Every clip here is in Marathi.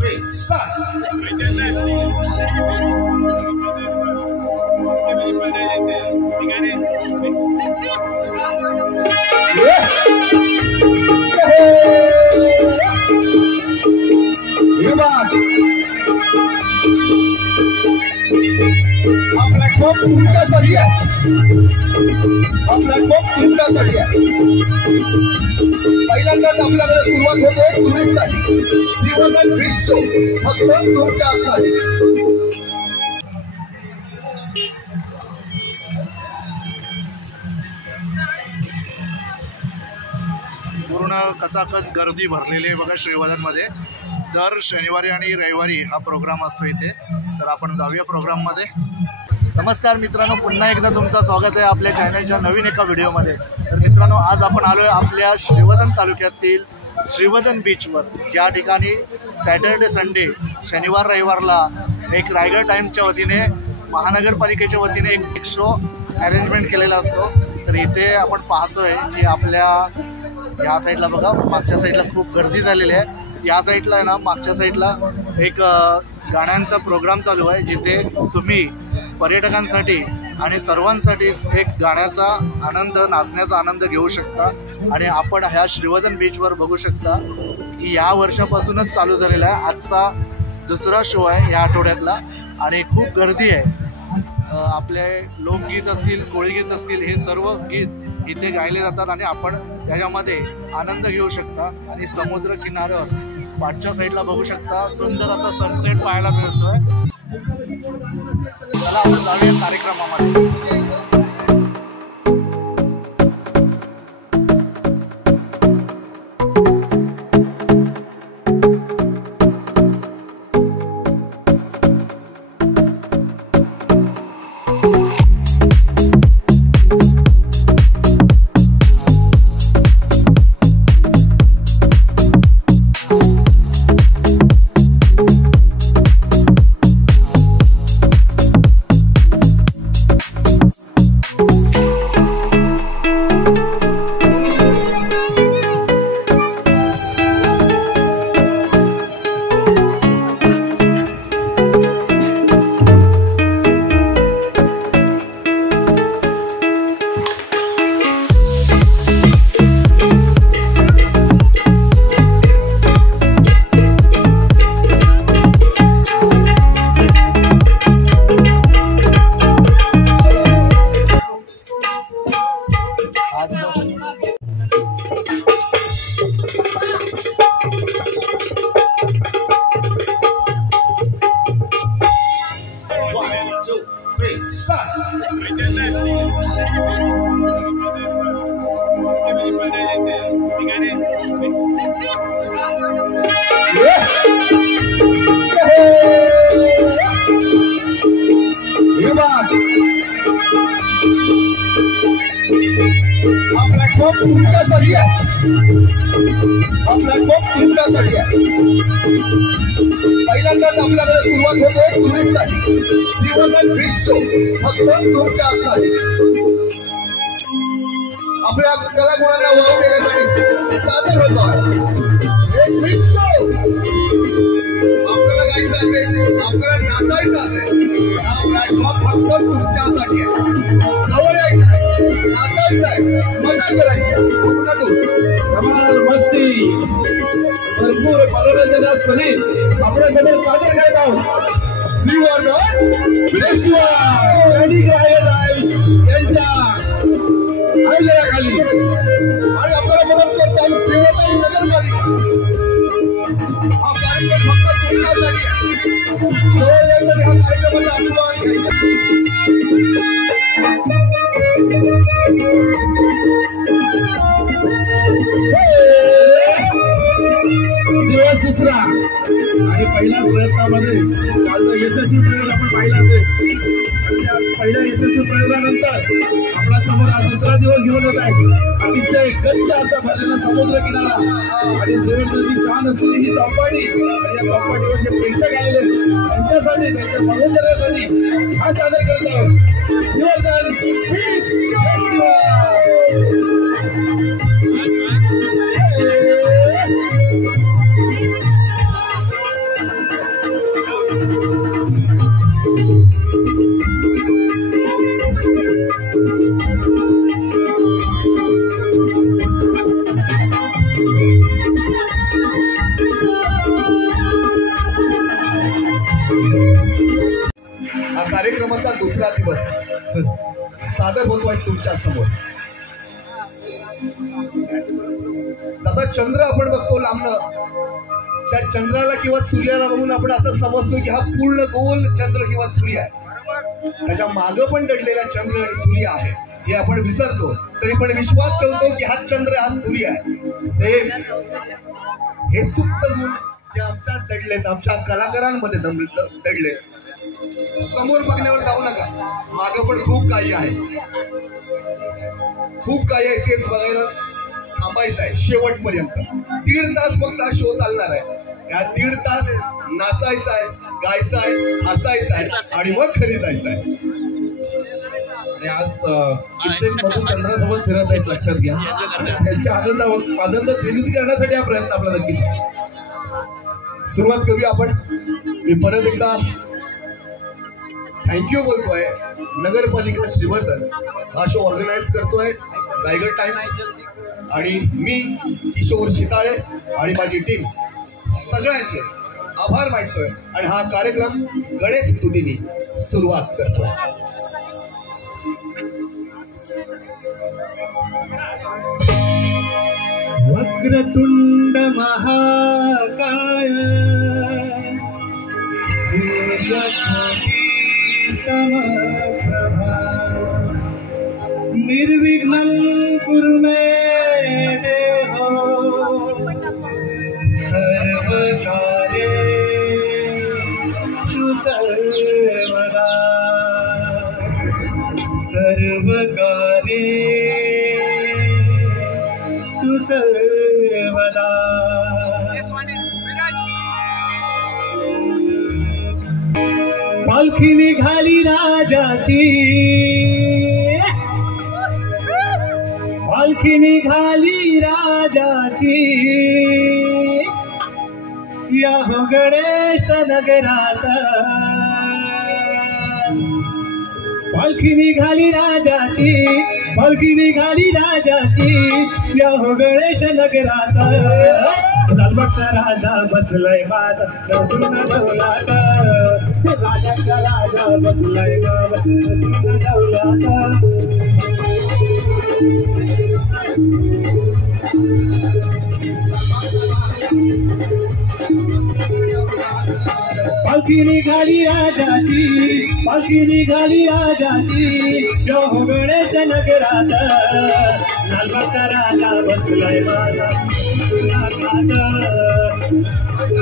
3, start. हा प्लॅटफॉर्म तुमच्यासाठी आहे. हा प्लॅटफॉर्म तुमच्यासाठी आहे. पहिल्यांदाच आपल्याकडे सुरुवात होते टुरिस्टसाठी. श्रीवर्धन बीच शो फक्त तुमच्यासाठी. पूर्ण कचाकच गर्दी भरलेली आहे बघा श्रीवर्धनमध्ये. दर शनिवारी आणि रविवारी हा प्रोग्राम असतो इथे. तर आपण जाऊया प्रोग्राममध्ये. नमस्कार मित्रांनो, पुन्हा एकदा तुमचं स्वागत आहे आपल्या चॅनलच्या नवीन एका व्हिडिओमध्ये. तर मित्रांनो, आज आपण आलो आहे आपल्या श्रीवर्धन तालुक्यातील श्रीवर्धन बीचवर, ज्या ठिकाणी सॅटर्डे संडे शनिवार रविवारला एक रायगड टाइम्सच्या वतीने महानगरपालिकेच्या वतीने एक शो अरेंजमेंट केलेला असतो. तर इथे आपण पाहतोय की आपल्या ह्या साईडला बघा, मागच्या साईडला खूप गर्दी झालेली आहे. या साईडला आहे ना, मागच्या साईडला एक गाण्यांचा प्रोग्राम चालू आहे, जिथे तुम्ही पर्यटकांसाठी आणि सर्वांसाठीच एक गाण्याचा आनंद, नाचण्याचा आनंद घेऊ शकता. आणि आपण ह्या श्रीवर्धन बीचवर बघू शकता की या वर्षापासूनच चालू झालेला आहे. आजचा दुसरा शो आहे या आठवड्यातला आणि खूप गर्दी आहे. आपले लोकगीत असतील, कोळीगीत असतील, हे सर्व गीत इथे गायले जातात आणि आपण त्याच्यामध्ये आनंद घेऊ शकता. आणि समुद्र किनाऱ्यावर पाठच्या साईडला बघू शकता सुंदर असा सनसेट पाहायला मिळतोय. चला आपण जाऊया कार्यक्रमामध्ये. हा प्लॅटफॉर्म तुमच्यासाठी आहे. हा प्लॅटफॉर्म तुमच्यासाठी आहे. पहिल्यांदाच आपल्याकडे सुरुवात होते टुरिस्टसाठी. श्रीवर्धन बीच शो फक्त तुमच्यासाठी. आपल्या कलागुणांना वाव देण्यासाठी सादर होतो एक बीच शो. आपल्याला गायचं असेल, आपल्याला नाचायचं असेल, हा प्लॅटफॉर्म फक्त तुमच्यासाठी आहे. जवळ यायचं आहे, नाचायचं आहे, मजा करायची आहे. धमाल मस्ती भरपूर मनोरंजनासाठी आपल्यासमोर सादर करत आहोत श्रीवर्धन यांच्या आयोजनाखाली. आणि आपल्याला मदत करतात श्रीवर्धन नगरपालिका. हा कार्यक्रम फक्त तुमच्यासाठी आहे. जवळ यायचं, हा कार्यक्रमाचा आस्वाद घ्यायचा. दिवस दुसरा आणि पहिल्या प्रयत्नामध्ये यशस्वी प्रयोग आपण पाहिला असेल. पहिल्या यशस्वी प्रयोगानंतर आपला समोर हा दुसरा दिवस घेऊन येत आहे. अतिशय गच्च असा भरलेला समुद्र किनारा आणि श्रीवर्धनची शान असलेली ही चौपाटी. या चौपाटीवर जे प्रेक्षक आलेले त्यांच्यासाठी, त्यांच्या मनोरंजनासाठी हा सादर करत आहोत श्रीवर्धन बीच फेस्टिवल. हा कार्यक्रमाचा दुसरा दिवस सादर होतोय तुमच्या समोर. तसा चंद्र आपण बघतो लांबणं, त्या चंद्राला किंवा सूर्याला बघून आपण असं समजतो की हा पूर्ण गोल चंद्र किंवा सूर्य आहे. त्याच्या मागं पण दडलेला चंद्र आणि सूर्य आहे हे आपण विसरतो, तरी पण विश्वास ठेवतो की हा चंद्र हा सूर्य आहे. सेम हे सुप्त गुण जे आमच्यात दडलेत, आमच्या कलाकारांमध्ये दडले. समोर बघण्यावर जाऊ नका, मागं पण खूप काही आहे, खूप काही आहे. तेच बघायला थांबायचं आहे शेवटपर्यंत. 1.5 तास फक्त हा शो चालणार आहे. या 1.5 तास नाचायचं आहे, गायचं आहे, हसायचं आहे आणि मग घरी जायचं आहे. आणि आज कित्येक चंद्रासोबत फिरत आहेत, लक्षात घ्या. त्यांच्या आनंद निर्मिती करण्यासाठी हा प्रयत्न आपला नक्कीच. सुरुवात करूया आपण. मी परत एकदा थँक्यू बोलतोय नगरपालिका श्रीवर्धन हा शो ऑर्गनाईज करतोय रायगड टाइम्स, आणि मी किशोर शिताळे आणि माझी टीम सगळ्यांचे आभार मानतोय आणि हा कार्यक्रम गणेश स्तुतीने सुरुवात करतोय. वक्रतुंड महाकाय सूर्यकोटि समप्रभा निर्विघ्नं कुरु मे देहो सर्वकार्येषु सर्वदा सर्वकार्येषु सर्वदा. पालखी निघाली राजाची, पालखी निघाली राजाची, या हो गणेश नगरात. पालखी निघाली राजाची, पालखी निघाली राजाची, या हो गणेश नगरात. लालबागचा राजा बसलाय मात नवसून डौलात, राजाचा राजा बसलाय नवसून डौलात. पालखी निघाली राजाची, पालखी निघाली राजाची, यो हो गणेश नगरात. लालबागचा राजा बसलाय माझा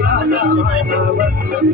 राजा मायना बसला.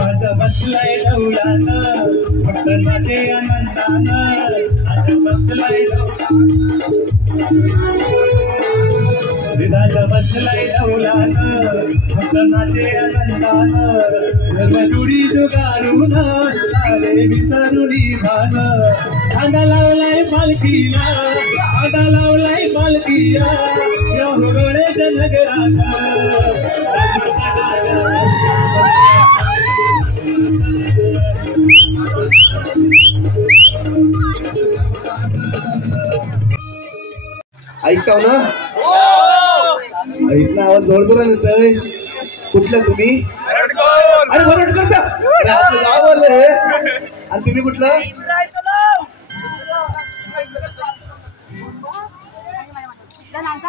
राजा बसलाय डौलानं, फक्त नाचे आनंदानं. राजा बसलाय राजा बसलाय डौलानं, फक्त नाचे आनंदानं. सर्वजुडी जुगारून आले विसरुनी भान. आडा लावलाय पालखीला, आडा लावलाय पालखीला, या हो गणेश नगरात. ऐकताव ना? ऐकला आवाज जोरजोरात येतोय. कुठलं तुम्ही? अरे बरोबर करता आपलं गाव आलं. आणि तुम्ही कुठलं?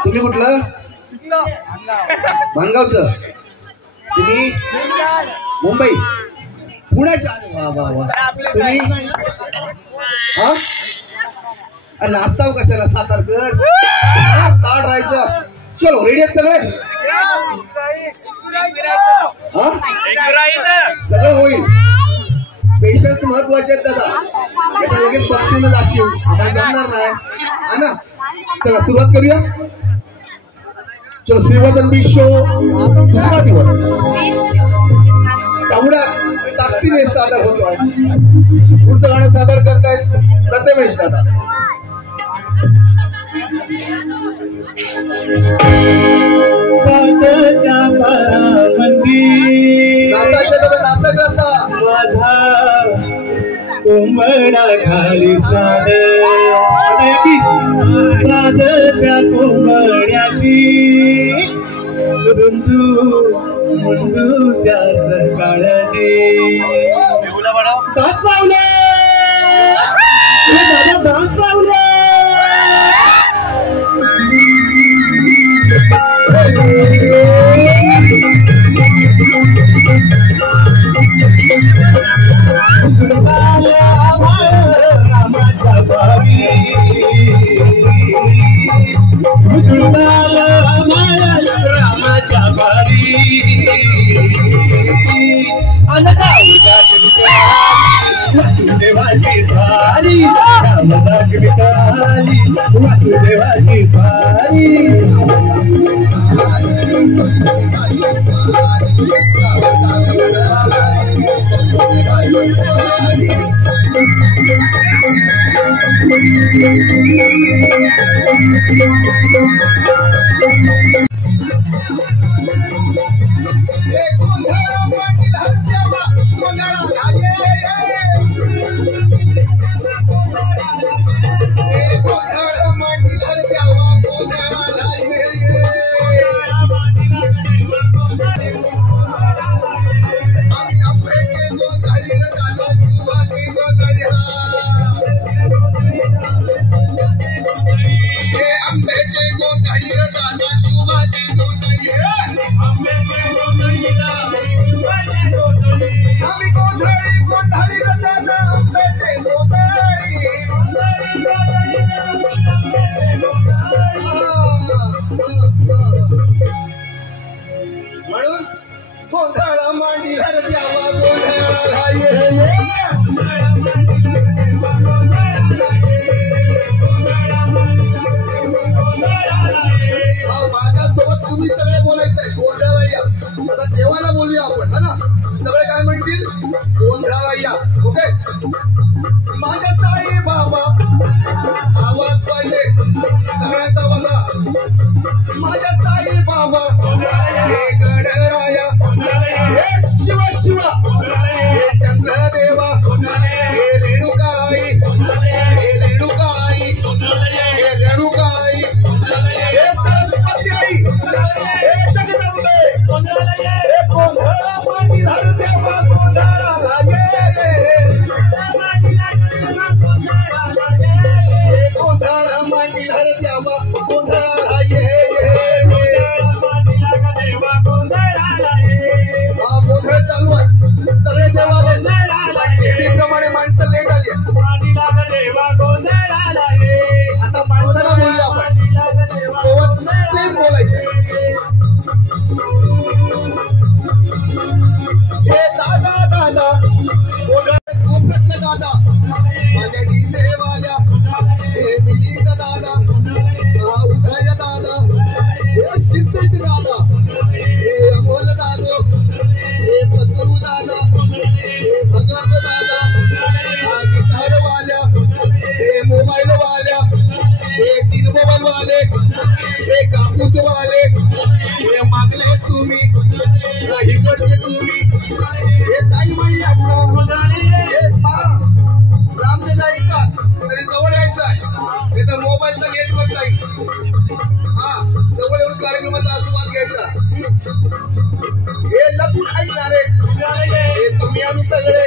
तुम्ही कुठलं? भानगावचं. तुम्ही मुंबई पुण्याच्या. वा वा वा. तुम्ही हा नाचताव कशाला? सातारकर ताड राहायचं. चलो रेडी आहेत सगळे? सगळं होईल. पेशन्स महत्वाचे आहेत दादा. याचा लगेच पक्षीनं जाशील आम्हाला जमणार नाही है ना. चला सुरुवात करूया. चलो श्रीवर्धन बीच शो दुसरा दिवस. तेवढ्या ताकदीने सादर होतोय. पुढचं गाणं सादर करतायत प्रथमेश दादा. माझा कोंबडा खाली साध त्या कोंबड्याची रुंदू मुंदू त्याच काळजी. दात पावले दादा, दात पावले. रामाच्या बारी रामाच्या बारी वासुदेवाची स्वारी रामदास विठाली वासुदेवाची स्वारी. म्हणून गोंधळा मांडी हर द्यावा गोंधळा ये माझ्यासोबत तुम्ही सगळे बोलायचंय. गोंधळाला या. आता देवाला बोलूया आपण, हा ना. सगळे काय म्हणतील? गोंधळाला या. ओके. माझ्या साई बाबा आवाज पाहिजे सगळ्यांचा बघा. माझ्या साई बाबा हे गणराया हे शिव शिवा हे चंद्रदेवा हे रेणुकाई हे रेणुकाई हे रेणुकाई हे सरस्वती आई हे जगदंबे हे गोंधळा मांडी हर देवा गोंधळाला ये. हे गोंधळा मांडी हर देवा गोंधळाला ये. गोंधळ चालू आहे. सगळे देवाले नेहमीप्रमाणे माणसं लेट आली. आता माणसाला बोलूया आपण. सोबत ते बोलायचंय. हे दादा दादा कोकणातले दादा माझ्या डीजेवाल्या हे मिलिंद दादा हा उदय दादा हे सिद्धेश दादा हे अमोल दादा हे पत्तू दादा हे भगवंत दादा हा गिटार वाल्या हे मोबाईल वाल्या हे तीन मोबाईल वाले हे कापूस वाले हे मागले तुम्ही इकडचे तुम्ही हे ताई माई लागता हे रामचे जाईल का तरी जवळ यायचं आहे. हे तर मोबाईलचा नेटवर्क जाईल. हा जवळ येऊन कार्यक्रमाचा आस्वाद घ्यायचा. हे लपून ऐकणारे हे तुम्ही आम्ही सगळे